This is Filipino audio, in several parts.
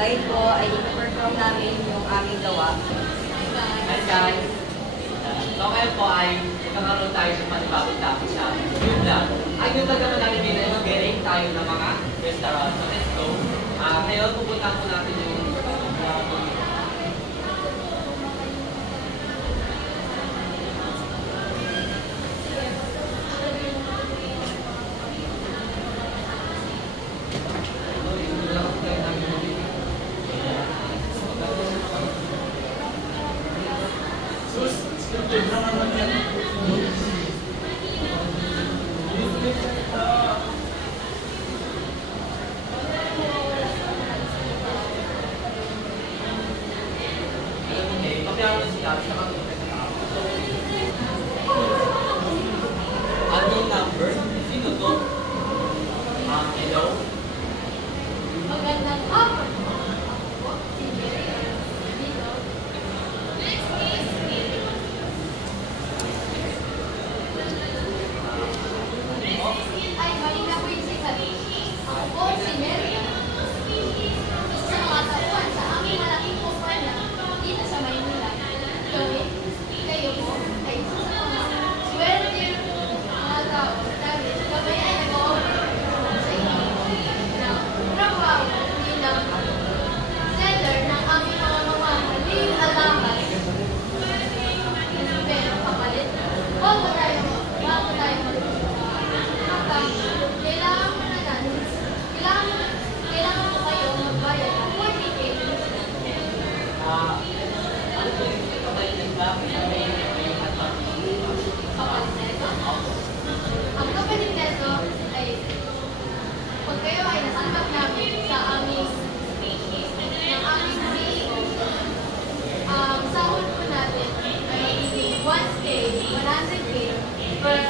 dahil po ay i-perform namin yung aming gawa. Hi guys! So ngayon po ay magkakaroon tayo ng panibagong topic sa yun lang. Ang yung naman natin din ay mag-rate tayo ng mga restaurant. So let's go. Ngayon pupunta po natin yung anong number? Sino to? Hello? Magandang hapon. Si Mary. Dito. Next is ay Marina Princess. Ako po si Mary. Sa mga tauhan sa aming malaking kumpanya dito sa Maynila. Kayo po ay isa sa mga swerte mga tao dahil kami ay nag-offer sa inyo ng trabaho bilang seller ng aming mga mamahaling alamat. Pero kapalit, bago tayo kailangan mo na kailangan mo kayo magbayad ng 40K. Ano po yung kapatid ng bahay na may Kapalit neto? Ang kapalit neto ay pag kayo ay natanggap namin sa aming CEO, ang sahod po natin ay magiging 1K, 100K per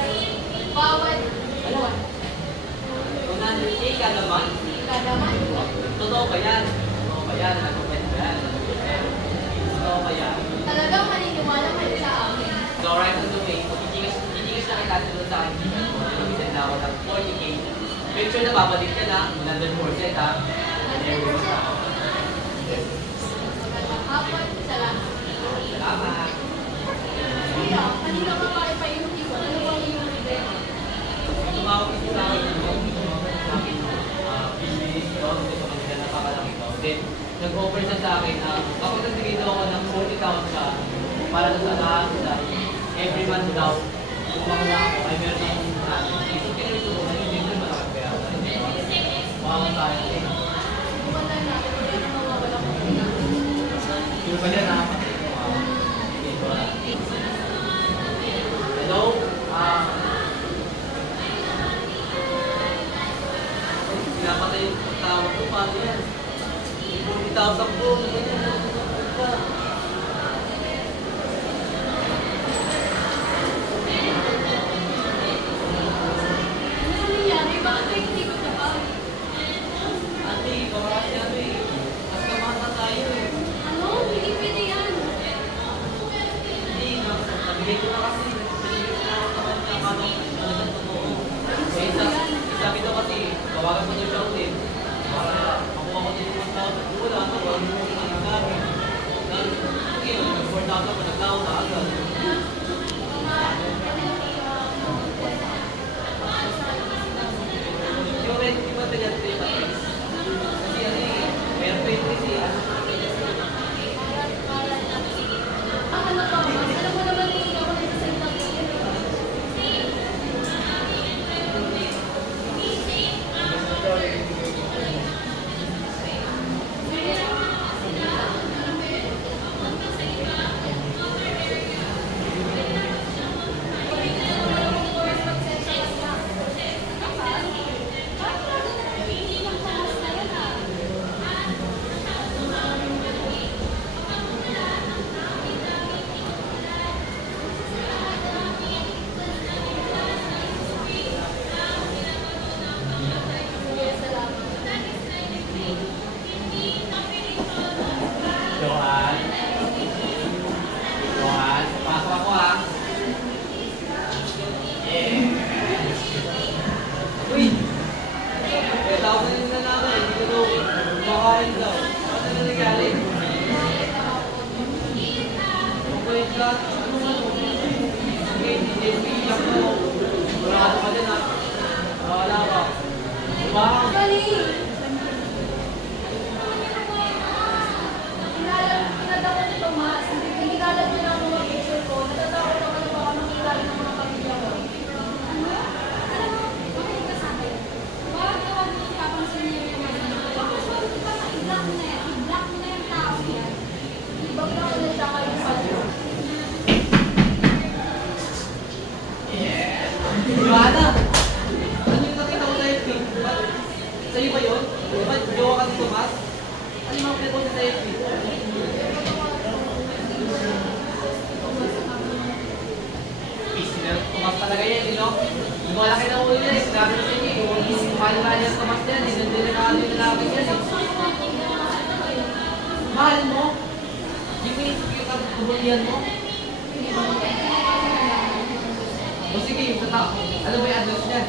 bawat buwan. 100K kada month? Kada month po. Totoo ba yan? Totoo ba yan? Nagpapwede ba yan? Totoo ba yan? Talagang maniniwala kayo sa amin. So right on the way, titigas na kita doon sa akin. Nag-isend na ako ng 40K. Make sure na babalik ka na, 100% ha. And everyone ha. Magandang hapon. Salamat. Salamat. Kuya, kanina ka pa ipainuti ko. Ano bang iyong problema? Tumawag ito sa akin ng business ko, gusto ko nila napakalaki ko. Then, nag-offer siya sa akin na kapag nagbigay daw ako ng 40,000 para sa lahat sa every month daw, kung makuha ako, ay meron akong ito kinito ko, ay hindi ko malaki kaya. Wow, tayo. Kumanda na. Wala na mawawala ko. Sure ba yan ha? Hello? Pinapatay yung tawag ko, paano yan? 40,000 po. Ano nangyayari? Bakit kayo hindi ko na ba? Ate, kawaras yan eh. Mas kamata tayo eh. Ano? Hindi pwede yan. Hindi, nabigay ko na kasi. Nabigay ko na ako sa kanya. Paano talagang totoo? Eh, sabi daw kasi, tawagan ko daw siya ulit. Para makuha ko din yung tawag. Wala, tawagan mo yung mga gamit. Ngayon, nag-4,000 pa naglaw na agad. Yung rent, di ba tayo kasi ano eh, may rent kasi Ano pa? Alam mo naman hindi ako nagsasend ng Uy! Kaya tawag na nila namin, hindi ko daw kumakain daw. nangyari? Okay, God. Okay, JP, ako. Wala ka dyan ha. Wala ka. Diba? Kinadako ni Tomas, hindi kalat niya ng mga picture ko. Natatakot ako na baka makilala ng mga pamilya ko. Ano? Alam mo, makinig ka sa akin. Bakit tawag mo kapansin niya yung mga ganito? Baka sorry, di ba i-block mo na yan? I-block mo na yung tao yan. Ibang na ko na siya kayo sa iyo. Joanna! Ano yung nakita ko sa FB? Sa'yo ba yun? Ba't gawa ka ni Tomas? Ano yung mga pinag sa FB? Tomas talaga yan, no? Yung malaki na ulo yan, sinabi ko sa inyo, yung mahal yan Tomas yan, hindi na ano yung lalaki yan. Mahal mo? Yung kabulian mo? O sige, yung tata. Ano ba yung address niya?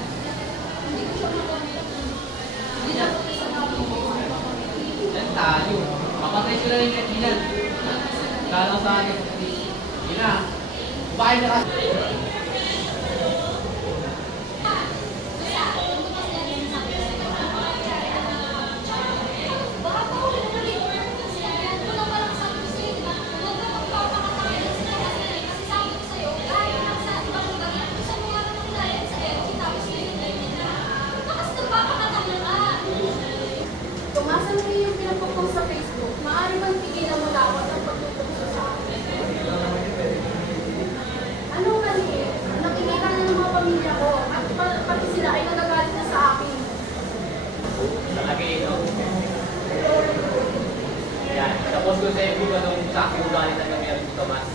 Yan tayo. Papatay sila yung katilan. Kala sa akin. Yun na. Bakit na kasi? Tumasan mo yung pinapag-post sa Facebook, maaari bang tigilan mo lawat ang pagtutugso sa akin? Ano kasi? Nakikita na ng mga pamilya ko at pati sila ay nagagalit na sa akin. Talaga ito. Yan. Tapos ko sa FB anong sa aking ugali na kami rin dito, Mas.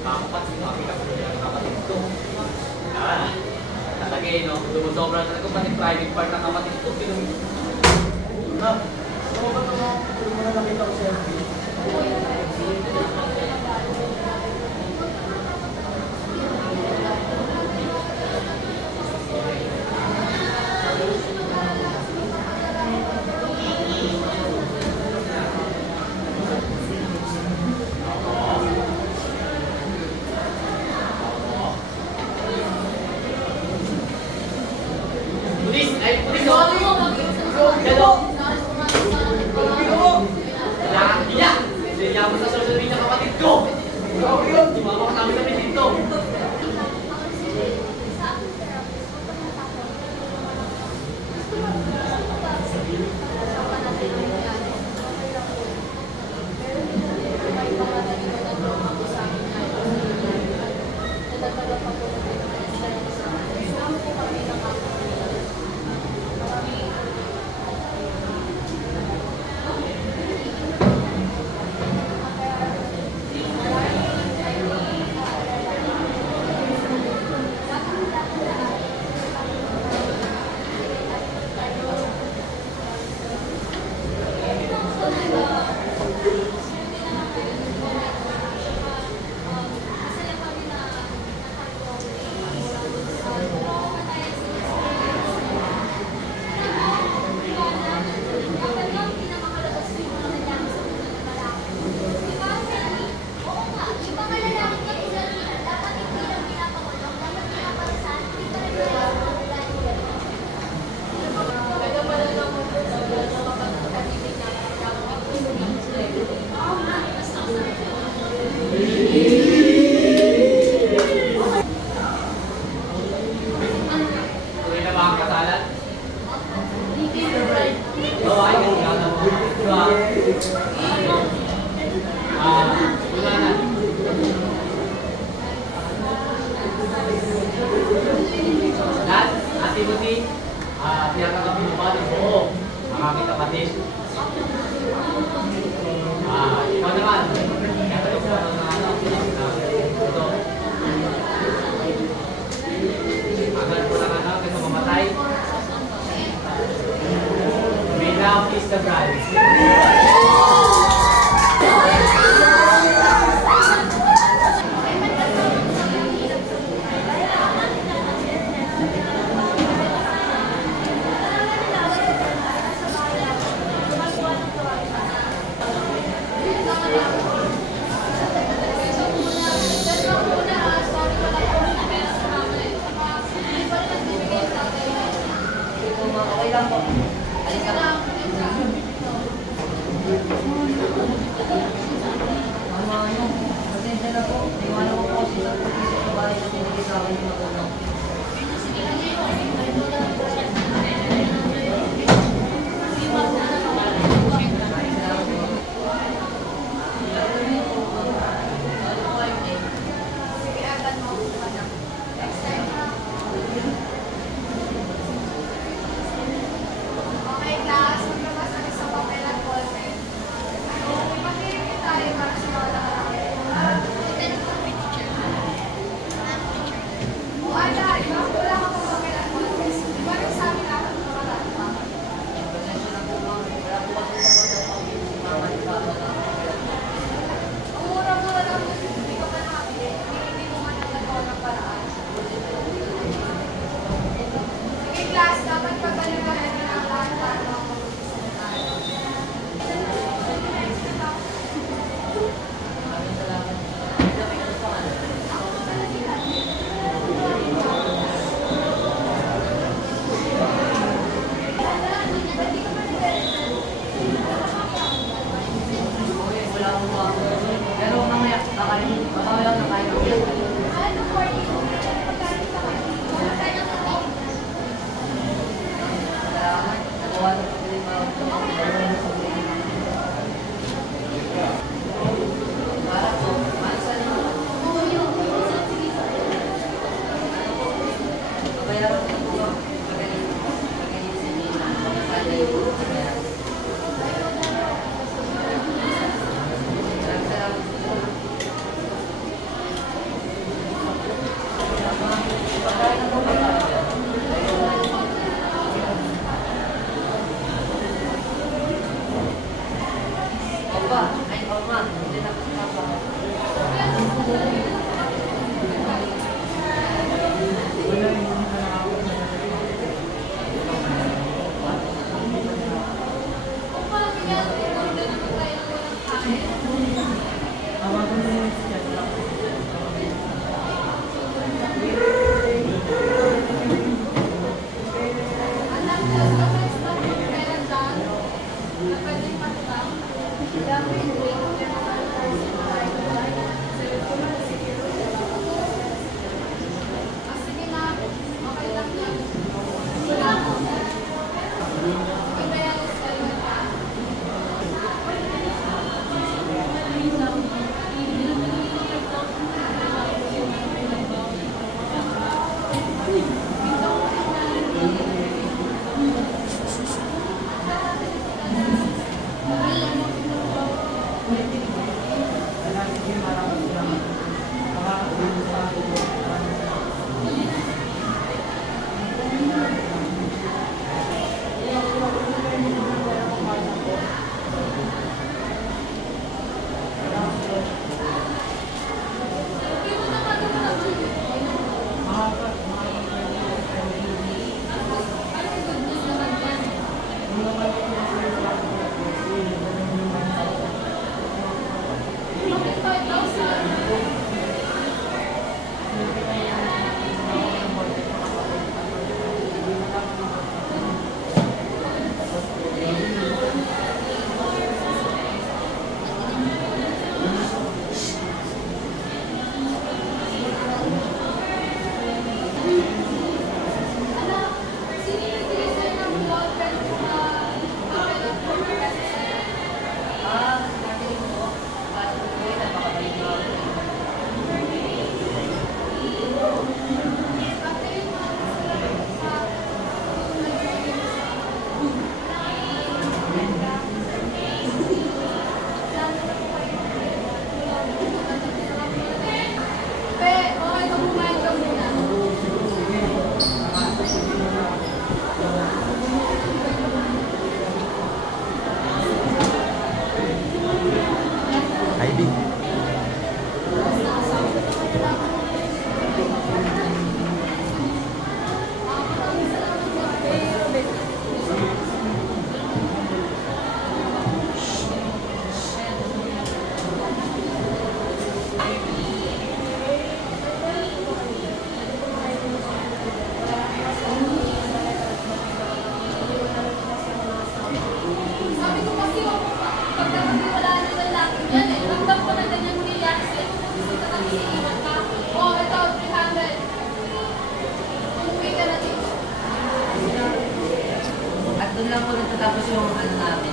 Nakapat yung aking kapatid ko. Yan. Talaga no? Sumusobra na ko pati private part ng kapatid ko. Ano ba ito mga nakita ko sa FB? Pulis! Ay, pulis! Hello! Nakakila! Sinaya mo sa social media kapatid ko! Sumama ko namin kami dito! Tuloy na ba ang kasalan? Oo, ay, ganyan na mo. Diba? Wala na. Dad, Ate Buti, pinakagabi mo ba ng buo? Ang aming kapatid. Ikaw naman. Kaya ko sa mga ito. Agad ko lang kasi mamamatay. May now kiss the bride. Halika lang. Mama, ano? Pasensya na po. Iwanan ko po kasi sa pagkisip sa bahay na tinigil sa akin yung magulang. Sige lang ngayon. Sige, agad mo. Next time ha. Okay, class. Maglabas kami sa papel at ballpen. Ipag-review tayo para sa mga nakaraan. O, Ada, wala ka pa papel at ballpen. Di ba nagsabi na ako ng nakaraan pa? Pasensya na po, ma'am. Wala po kasi sa pagkakapit si mama at papa na. Ang mura-mura lang yun, hindi ka pa nakabili. Hindi mo man nagagawa ng paraan. Sige, class, dapat pagbalagayan na ang lahat para makapag-usap tayo. Maraming salamat. Ito, may gusto ka na. Okay, wala akong mga ako. Pero mamaya, kakain. Papawala ako ng kain. Ano for you? Pagkain ka ba? Wala tayo ng tao. Salamat. Nagawa na po din mga para po, maasan mo. Babayaran ko po. Magaling si Nina. Sana yung babayaran. Maraming salamat po. Pagkain na po ba tayo? Opa, ay oma, hindi na kasama. Kung paano yan, order na po tayo ng walang kain. Anak ko, sa mas na po pera dyan. Na pwede matibang. Dapat yung wait na naman tayo sa bahay ko dyan. Sige na, okay lang yan. Wala ko. Imperialist kayo pa. Thank you. lang po natatapos yung ano namin.